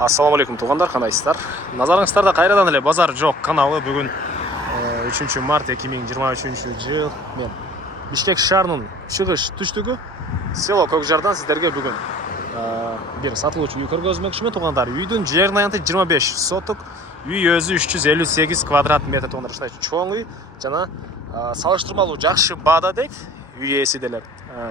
Ассаламу алейкум туғандар, қандайсыздар? Назарыңыздарда қайрадан эле базар жоқ каналы. Бүгін 3 март 2023 жыл. Мен Бишкек шаарынын чыгыш түштүгү село Көкжардан сиздерге бүгүн бир сатылуучу үй көргөзмөкчүмүн туғандар. Үйдүн жерин аянты 25 сотук. Үй өзү 358 квадрат метр туғандар. Ушундай чоң үй жана салыштырмалуу жакшы баада дейт. Үй ээси деле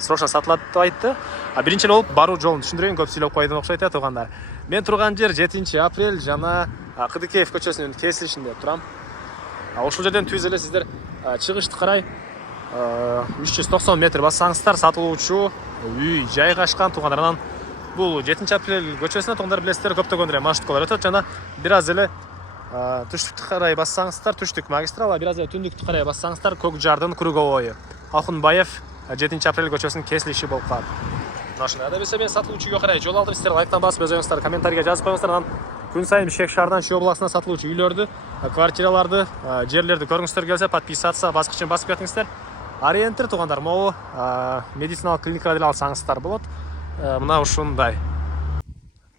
срочно сатылат деп айтты. Биринчи эле болуп баруу жолун түшүндүрөйүн, көп сүйлөп койдум окшойт туғандар. Мен турган жер 7 апрель жана Кыдыкеев көчөсүнүн кесилишинде турам. Ошол жерден түз эле сиздер чыгышты карай 390 метр бассаңыздар сатылуучу үй жайгашкан тугандардан. Бул 7 апрель көчөсүнө тугандар билесиздер, көптөгөн эле маршруткалар өтөт жана бир аз эле түштүктү карай бассаңыздар, түштүк магистрал, бир аз эле түндүктү карай бассаңыздар Көкжардын круговой Алхунбаев 7 апрель көчөсүнүн кесилиши болуп калат. Ошондой да мен сатылуучу үйгө карай жол алдым. Сиздер лайктан басып өз оюңуздар комментарийге жазып коюңуздар. Анан күн сайын Бишкек шаарынан Чүй областына сатылуучу үйлөрдү, квартираларды, жерлерди көргүңүздөр келсе, подписаться баскычын басып кетиңиздер. Ориентир тугандар, могу медициналык клиникага деле алсаңыздар болот. Мына ушундай.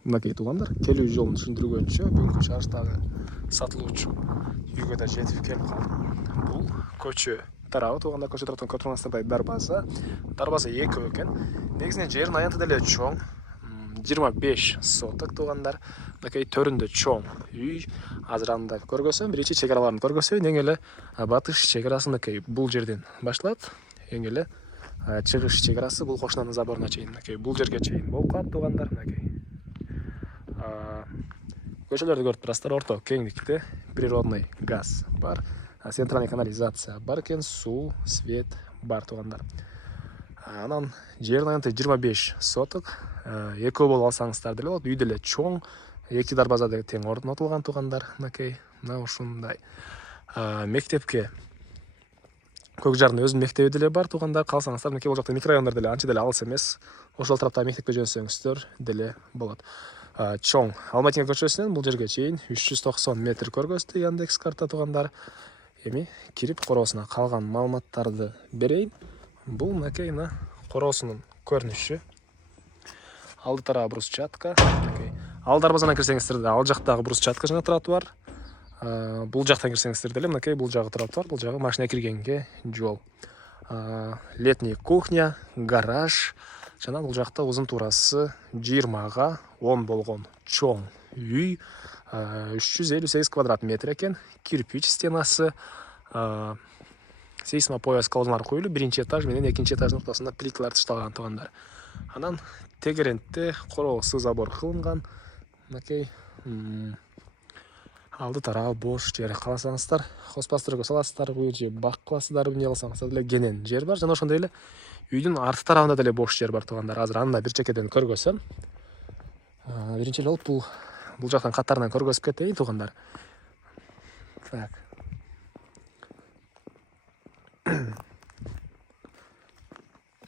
Мынакей тугандар, келүү жолун түшүндүргөнчө бүгүнкү чыгыштагы сатылуучу үйгө да жетип келип калдым. Бул көчө тарабы туганда көчө тараптан көрүп тургансыздардай дарбаза 2 экен. Негизинен жерин аянты деле чоң, 25 соток тугандар. Мынакей төрүндө чоң үй. Азыр анда көргөзсөм, биринчи чек араларын көргөзөйүн. Эң эле батыш чек арасы мынакей бул жерден башталат. Эң эле чыгыш чек арасы бул кошунанын заборуна чейин, мынакей бул жерге чейин болуп калат тугандар. Мынакей көчөлөрдү көрүп турасыздар, орто кеңдикте природный газ бар. Центральный канализация бар экен, суу, свет бар тугандар. Анан жерин аянты 25 соток. Экөө болуп алсаңыздар деле болот. Үй деле чоң, 2 дарбаза да тең орнотулган тугандар. Мынакей, мына ушундай. Мектепке Көкжардын өзүнүн мектеби деле бар тугандар. Калсаңыздар, мынакей бул жакта микрорайондор деле анча деле алыс эмес. Ошол тарапта мектепке жөнсөңүздөр деле болот. Чоң Алматинга көчөсүнөн бул жерге чейин 390 метр көргөздү Яндекс карта тугандар. Эми кирип короосуна калган маалыматтарды берейин. Бул мынакей короосунун көрүнүшү. Алды тарабы брусчатка. Ал дарбазадан кирсеңиздер да ал жактагы брусчатка жана тротуар. Бул жактан кирсеңиздер деле мынакей бул жагы тротуар, бул жагы машина киргенге жол. Летний кухня, гараж жана бул жакта узун туурасы 20га 10 болгон чоң үй. 358 квадрат метр экен. Кирпич стенасы, сейсмопояс колоналар коюлуп, биринчи этаж менен экинчи этаждын ортосунда плиталар ташталган тугандар. Анан тегерентте короосу забор кылынган. Мынакей алды тарабы бош жер. Кааласаңыздар хозпасторго саласыздар, бул же бак кыласыздар, эмне кылсаңыздар деле кенен жер бар. Жана ошондой эле үйдүн арты тарабында деле бош жер бар тугандар. Азыр аны да бир чекеден көргөзсөм. Биринчи эле болуп бул жактан катарынан көргөзүп кетейин тугандар. Так.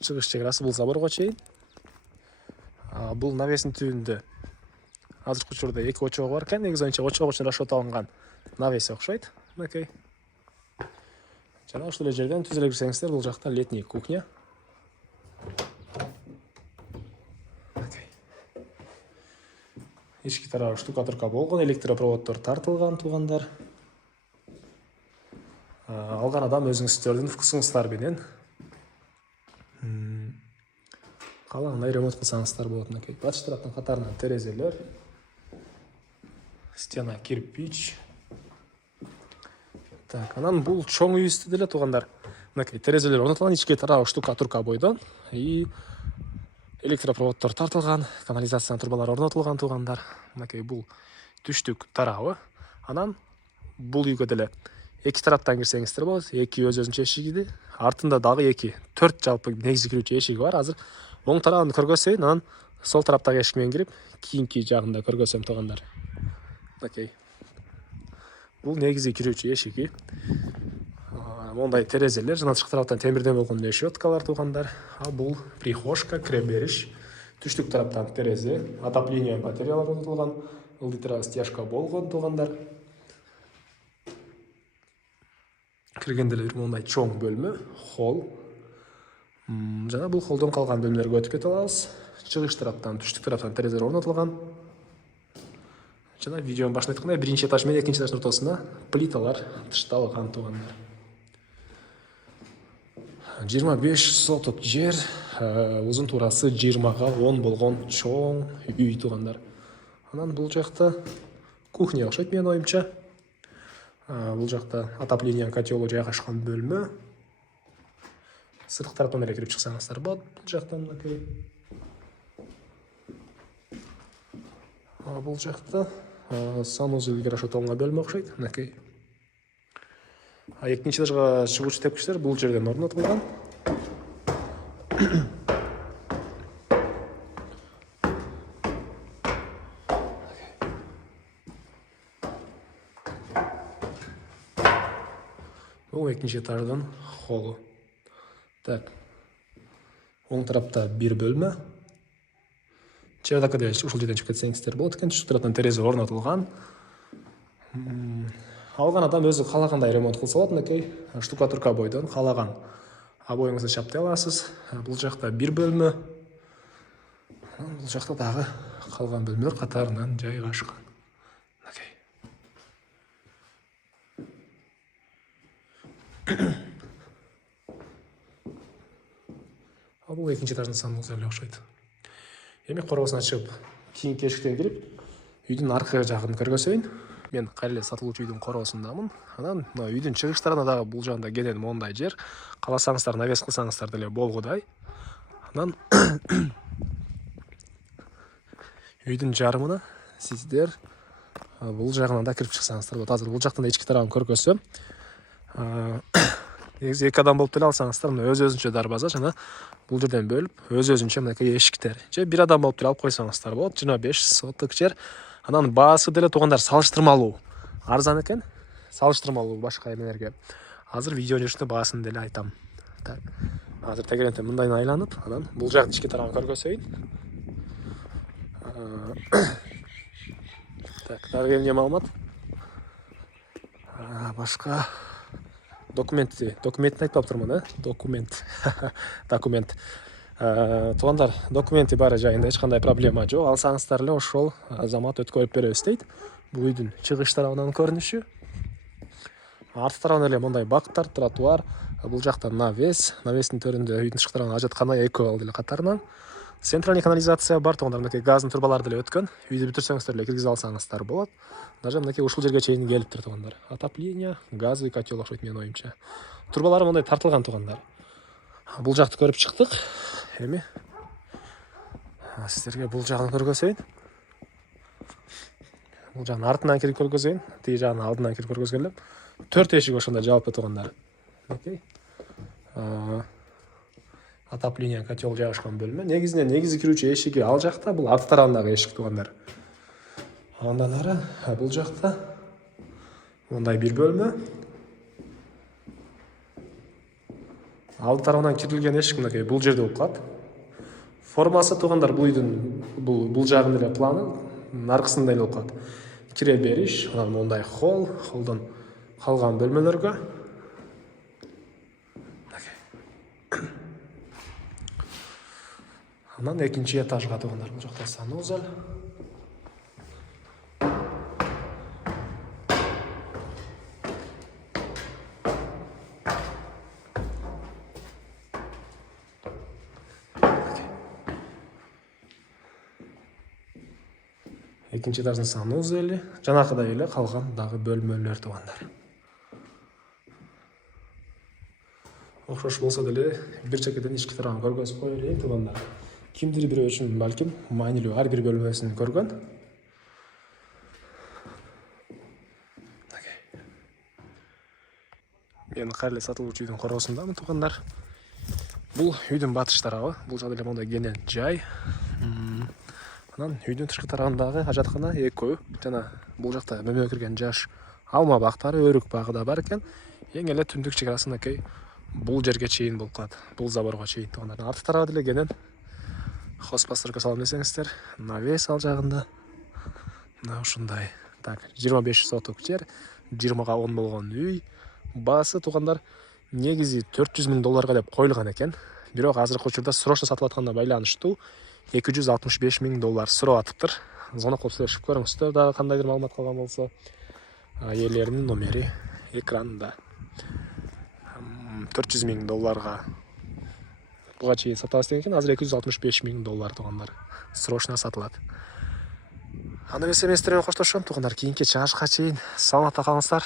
Чыгыш чек арасы бул заборго чейин. Бул навестин түбүндө азыркы учурда 2 очогу бар экен. Негизи боюнча очог үчүн расчет алынган навес окшойт. Мынакей. Жана ошол эле жерден түз эле кирсеңиздер, бул жакта летний кухня. Ички тарабы штукатурка болгон, электропроводдор тартылган тугандар. Алган адам өзүңүздөрдүн вкусуңуздар менен калагандай ремонт кылсаңыздар болот. Мынакей батыш тараптан катарынан терезелер, стена кирпич. Так, анан бул чоң үйүбүздө деле тугандар. Мынакей терезелер орнотулган, ички тарабы штукатурка бойдон и электропроводдор тартылган, канализациянын турбалары орнотулган тугандар. Мынакей бул түштүк тарабы. Анан бул үйгө деле 2 тараптан кирсеңиздер болот. 2 өз-өзүнчө эшиги, артында дагы 2, 4 жалпы негизи кирүүчү эшиги бар. Азыр оң тарабын көргөзөйүн, анан сол тараптагы эшик менен кирип, кийинки жагында көргөзөм тугандар. Мынакей. Бул негизи кирүүчү эшиги. Мондай терезелер, жана тышкы тараптан темирден болгон решеткалар тугандар. Бул прихожка, киребериш. Түштүк тараптан терезе, отопление батареялар орнотулган, ылдый стяжка болгон тугандар. Киргенде эле мондай чоң бөлмө, холл. Жана бул холлдон калган бөлмөлөргө өтүп кете алабыз. Чыгыш тараптан, түштүк тараптан терезелер орнотулган. Жана видеонун башында айткандай, биринчи этаж менен экинчи этаждын ортосунда плиталар тышталган туугандар. 25 соток жер, узун туурасы 20га 10 болгон чоң үй туугандар. Анан бул жакта кухня окшойт менин оюмча. Бул жакта отопление котелу жайгашкан бөлмө. Сырткы тараптан эле кирип чыксаңыздар болот. Бул жактан мынакей. Бул жакта санузел гирошотолгон бөлмө окшойт, мынакей. Экинчи этажга чыгуучу тепкичтер бул жерден орнотулган. Бул экинчи этаждын холлу. Так. Оң тарапта бир бөлмө. Чердакта ушул жерден чыгып кетсеңиздер болот экен. Ушул тараптан терезе орнотулган. Алган адам өзү каалагандай ремонт кылса болот, мынакей. Штукатурка бойдон каалаган обоюңузду чаптай аласыз. Бул жакта бир бөлмө. Бул жакта дагы калган бөлмөлөр катарынан жайгашкан. Мынакей. Бул экинчи этаждын санузеле окшойт. Эми корбосун ачып, кийинки эшиктен кирип, үйдүн аркы жагын көргөзөйүн. Мен кайра эле сатылуучу үйдүн корбосундамын. Анан мына үйдүн чыгыштарына дагы бул жагында кенен мондай жер. Кааласаңыздар навес кылсаңыздар деле болгудай. Анан үйдүн жарымына сиздер бул жагынан да кирип чыксаңыздар болот. Азыр бул жактан да ички тарабын көргөзсөм. Негизи эки адам болуп деле алсаңыздар, мына өз-өзүнчө дарбаза жана бул жерден бөлүп, өз-өзүнчө мынакей эшиктер. Же бир адам болуп деле алып койсоңуздар болот. 25 соток жер. Анан баасы деле туугандар салыштырмалуу. Арзан экен. Салыштырмалуу башка эмелерге. Азыр видеонун жүрүшүндө баасын деле айтам. Так. Азыр тегерентен мындайын айланып, анан бул жактын ички тарабын көргөзөйүн. Так, дагы эмне маалымат? Башка документти айтпаптырмын, Документ. Туугандар, документи баары жайында эч кандай проблема жок. Алсаңыздар эле ошол замат өткөрүп беребиз дейт. Бул үйдүн чыгыш тарабынан көрүнүшү. Арт тарабынан эле мындай бактар, тротуар. Бул жакта навес. Навестин төрүндө үйдүн тышкы тарабынан ажаткана, эко деле катарынан. Центральный канализация бар, туугандар, мынакей газдын турбалары деле өткөн. Үйдү бүтүрсөңүздөр эле киргизе алсаңыздар болот. Даже мынакей ушул жерге чейин келиптир, туугандар. Отопление, газовый котел окшойт менин оюмча. Турбалары мындай тартылган, туугандар. Бул жакты көрүп чыктык. Эми сиздерге бул жагын көргөзөйүн. Бул жагын артынан кирип көргөзөйүн. Тиги жагын алдынан кирип көргөзгөнлөп. 4 эшик ошондо жалпы, туугандар. Окей. Отопление, котел жайгашкан бөлмө. Негизи кирүүчү эшиги ал жакта, бул арт тарабындагы эшик, туугандар. Андан ары бул жакта мындай бир бөлмө. Алды тарабынан кирилген эшик мынакей бул жерде болуп калат. Формасы, туугандар, бул үйдүн бул жагын эле планы аркысында эле болуп калат. Кире бериш, анан мындай холдон калган бөлмөлөргө. Анан экинчи этажга, туугандар, бул жакта санузел. Экинчи этаждын санузели, жанакыдай эле калган дагы бөлмөлөр, туугандар. Окшош болсо деле бир чекеден ички тарабын көргөзүп кое берейин, туугандар. Кимдир бирөө үчүн балким маанилүү ар бир бөлмөсүн көргөн. Мен кайра эле сатылуучу үйдүн коросундамын, туугандар. Бул үйдүн батыш тарабы, бул жакта эле мондай кенен жай. Анан үйдүн тышкы тарабындагы ажаткана экөө жана бул жакта мөмө кирген жаш алма бактары, өрүк багы да бар экен. Эң эле түндүк чегарасы мынакей бул жерге чейин болуп калат. Бул заборго чейин, туугандар. Арт тарабы деле кенен хозпостройка салам десеңиздер, навес ал жагында. Мына ушундай. Так, 25 соток жер, 20га 10 болгон үй. Баасы, туугандар, негизи $400 000 деп коюлган экен. Бирок азыркы учурда срочно сатылып атканына байланыштуу $265 000 сурап атыптыр. звонок кылып сүйлөшүп көрүңүздөр дагы кандайдыр маалымат калган болсо. Ээлеринин номери экранда. $400,000 буга чейин сатабыз деген экен. Азыр $265,000 туугандар. Срочно сатылат. Анда эмесе мен сиздер менен коштошом туугандар. Кийинки чыгышка чейин саламатта калыңыздар.